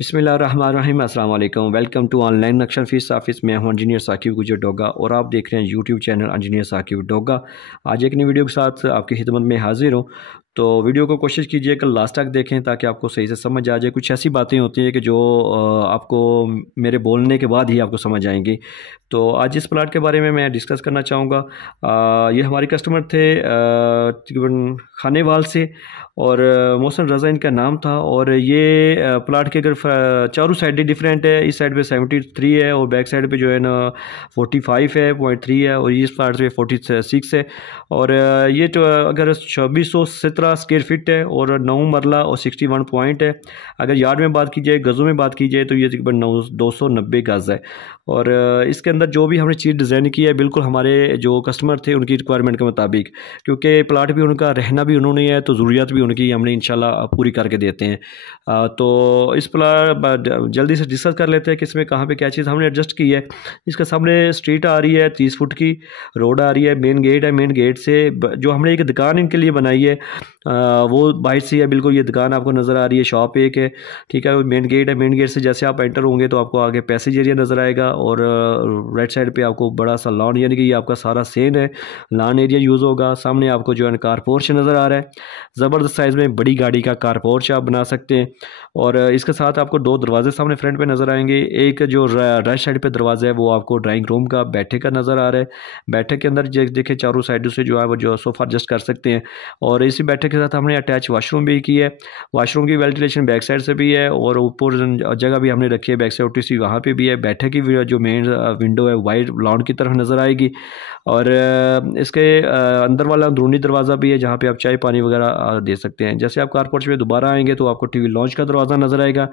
बिस्मिल्लाहिर्रहमानिर्रहीम अस्सलाम वालेकुम। वेलकम टू ऑनलाइन नक्शा फीस ऑफिस। मैं हूं इंजीनियर साकिब गुजर डोगा और आप देख रहे हैं YouTube channel engineer Saqib Doga. आज एक नई वीडियो के साथ आपकी खिदमत में हाजिर हूं। तो वीडियो को कोशिश कीजिए कि लास्ट तक देखें ताकि आपको सही से समझ आ जाए। कुछ ऐसी बातें होती हैं कि जो आपको मेरे बोलने के बाद ही आपको समझ आएंगी। तो आज इस प्लाट के बारे में मैं डिस्कस करना चाहूँगा। ये हमारे कस्टमर थे तकरीबन खानेवाल से और मोहसिन रज़ा इनका नाम था। और ये प्लाट के अगर चारों साइडें डिफरेंट है। इस साइड पे 73 है और बैक साइड पे जो है ना 45 है, 0.3 है और इस प्लाट पे 46 है। और ये तो अगर 2617 स्क्वायर फीट है और 9 मरला और 61 पॉइंट है। अगर यार्ड में बात की जाए, गज़ों में बात की जाए तो ये तकरीबन 290 गज़ है। और इसके अंदर जो भी हमने चीज़ डिज़ाइन की है बिल्कुल हमारे जो कस्टमर थे उनकी रिक्वायरमेंट के मुताबिक, क्योंकि प्लाट भी उनका रहना भी उन्होंने है तो ज़रूरियात भी उनकी हमने इंशाल्लाह पूरी करके देते हैं। तो इस प्लाट जल्दी से डिस्कस कर लेते हैं कि इसमें कहाँ पे क्या चीज़ हमने एडजस्ट की है। इसके सामने स्ट्रीट आ रही है, 30 फुट की रोड आ रही है, मेन गेट है। मेन गेट से जो हमने एक दुकान इनके लिए बनाई है वो बाहर से है। बिल्कुल ये दुकान आपको नज़र आ रही है, शॉप एक है, ठीक है। मेन गेट है, मेन गेट से जैसे आप एंटर होंगे तो आपको आगे पैसेज एरिया नज़र आएगा और राइट साइड पे आपको बड़ा सा लॉन, यानी कि ये आपका सारा सेन है, लॉन एरिया यूज़ होगा। सामने आपको जो है कार पोर्च नज़र आ रहा है, ज़बरदस्त साइज़ में बड़ी गाड़ी का कार पोर्च आप बना सकते हैं। और इसके साथ आपको दो दरवाजे सामने फ्रंट पे नज़र आएंगे। एक जो राइट साइड पे दरवाज़ा है वो आपको ड्राइंग रूम का बैठक का नज़र आ रहा है। बैठक के अंदर देखिए चारों साइडों से जो है वो जो सोफ़ा एडजस्ट कर सकते हैं। और इसी बैठक के साथ हमने अटैच वाशरूम भी की है। वाशरूम की वेंटिलेशन बैक साइड से भी है और ऊपर जगह भी हमने रखी है बैक साइड OTC वहाँ पे भी है। बैठक की जो मेन विंडो है वाइट लॉन की तरफ नज़र आएगी। और इसके अंदर वाला अंदरूनी दरवाज़ा भी है जहाँ पे आप चाय पानी वगैरह दे सकते हैं। जैसे आप कार पोर्च में दोबारा आएंगे तो आपको टीवी लॉन्च का दरवाज़ा नज़र आएगा।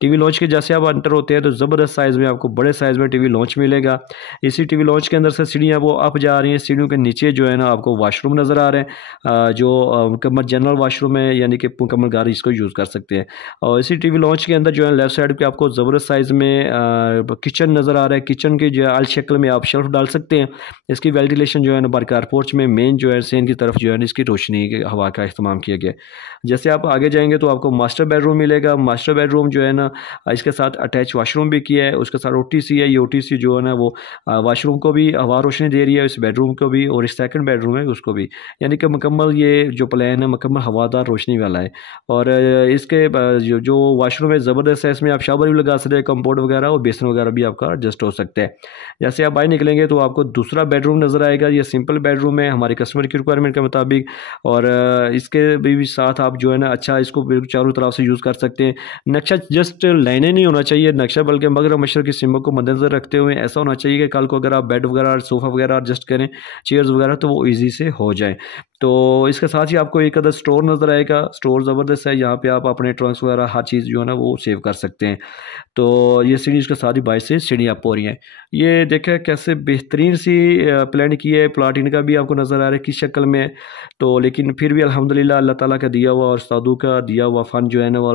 टीवी लॉन्च के जैसे आप एंटर होते हैं तो ज़बरदस्त साइज़ में आपको बड़े साइज़ में टीवी लॉन्च मिलेगा। इसी टीवी लॉन्च के अंदर से सीढ़ियाँ वो अप जा रही हैं। सीढ़ियों के नीचे जो है ना आपको वाशरूम नज़र आ रहे हैं, जो मुकम्मल जनरल वाशरूम है, यानी कि मुकम्मल गाड़ी इसको यूज़ कर सकते हैं। और इसी टीवी लॉन्च के अंदर जो है लेफ़्ट साइड पे आपको ज़बरदस्त साइज़ में किचन नज़र आ रहा है। किचन की जो है आल शक्ल में आप शेल्फ डाल सकते हैं। इसकी वेंटिलेशन जो है ना कार पोर्च में मेन जो है सेन की तरफ जो है इसकी रोशनी हवा का इस्तेमाल किया गया। जैसे आप आगे जाएंगे तो आपको मास्टर बेडरूम मिलेगा। मास्टर बेडरूम जो है ना इसके साथ अटैच वाशरूम भी किया है, उसके साथ OTC है। ये OTC जो है ना वो वाशरूम को भी हवा रोशनी दे रही है, इस बेडरूम को भी, और इस सेकंड बेडरूम है उसको भी, यानी कि मुकम्मल ये जो प्लान है मुकम्मल हवादार रोशनी वाला है। और इसके जो वाशरूम है ज़बरदस्त है। इसमें आप शावर भी लगा सकते हैं, कंपाउंड वगैरह और बेसन वगैरह भी आपका एडजस्ट हो सकता है। जैसे आप बाहर निकलेंगे तो आपको दूसरा बेडरूम नज़र आएगा। ये सिंपल बेडरूम है हमारे कस्टमर की रिक्वायरमेंट के मुताबिक। और इसके भी साथ आप जो है ना अच्छा इसको बिल्कुल चारों तरफ से यूज़ कर सकते हैं। नक्शा जस्ट लाइनें नहीं होना चाहिए नक्शा, बल्कि मगरब मशरक़ की सीमा को मद्देनज़र रखते हुए ऐसा होना चाहिए कि कल को अगर आप बेड वगैरह सोफ़ा वगैरह एडजस्ट करें, चेयर्स वगैरह, तो वो ईजी से हो जाए। तो इसके साथ ही आपको एक अदर स्टोर नज़र आएगा। स्टोर ज़बरदस्त है, यहाँ पे आप अपने ट्रंक्स वगैरह हर चीज़ जो है ना वो सेव कर सकते हैं। तो ये सीढ़ी उसके साथ ही बाइक से सीढ़ी अप हो रही हैं। ये देखें कैसे बेहतरीन सी प्लान की है। प्लाट इनका भी आपको नज़र आ रहा है किस शक्ल में। तो लेकिन फिर भी अल्हम्दुलिल्लाह अल्लाह ताला का दिया हुआ और उस्तादों का दिया हुआ फ़न जो है ना वो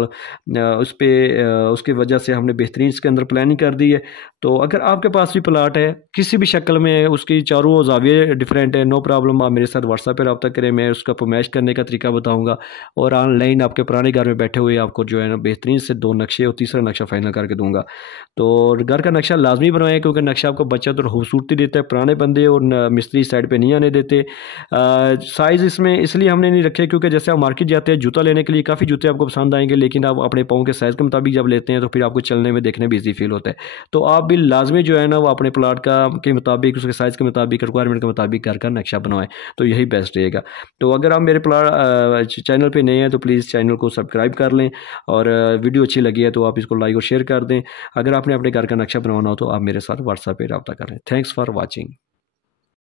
उस पर उसकी वजह से हमने बेहतरीन इसके अंदर प्लानिंग कर दी है। तो अगर आपके पास भी प्लाट है किसी भी शक्ल में, उसकी चारों जाविये डिफरेंट है, नो प्रॉब्लम, आप मेरे साथ व्हाट्सएप पर रब्ता करें, मैं उसका फरमाइश करने का तरीका बताऊँगा। और ऑनलाइन आपके पुराने घर में बैठे हुए आपको जो है ना बेहतरीन से 2 नक्शे और तीसरा नक्शा फाइनल करके दूँगा। तो घर का नक्शा लाजमी बनवाएं, क्योंकि नक्शा आपको बचत और खूबसूरती देता है। पुराने बंदे और मिस्त्री साइड पे नहीं आने देते। साइज़ इसमें इसलिए हमने नहीं रखे क्योंकि जैसे आप मार्केट जाते हैं जूता लेने के लिए, काफ़ी जूते आपको पसंद आएंगे, लेकिन आप अपने पाँव के साइज़ के मुताबिक जब लेते हैं तो फिर आपको चलने में देखने में ईजी फील होता है। तो आप भी लाजमी जो है ना वो अपने प्लाट का के मुताबिक, उसके साइज़ के मुताबिक, रिक्वायरमेंट के मुताबिक घर का नक्शा बनवाएं, तो यही बेस्ट रहेगा। तो अगर आप मेरे प्लाट चैनल पर नए हैं तो प्लीज़ चैनल को सब्सक्राइब कर लें, और वीडियो अच्छी लगी है तो आप इसको लाइक और शेयर कर दें। अगर आपने अपने घर का नक्शा बनवाना हो तो आप मेरे साथ व्हाट्सएप पर रब्ता करें। Thanks for watching.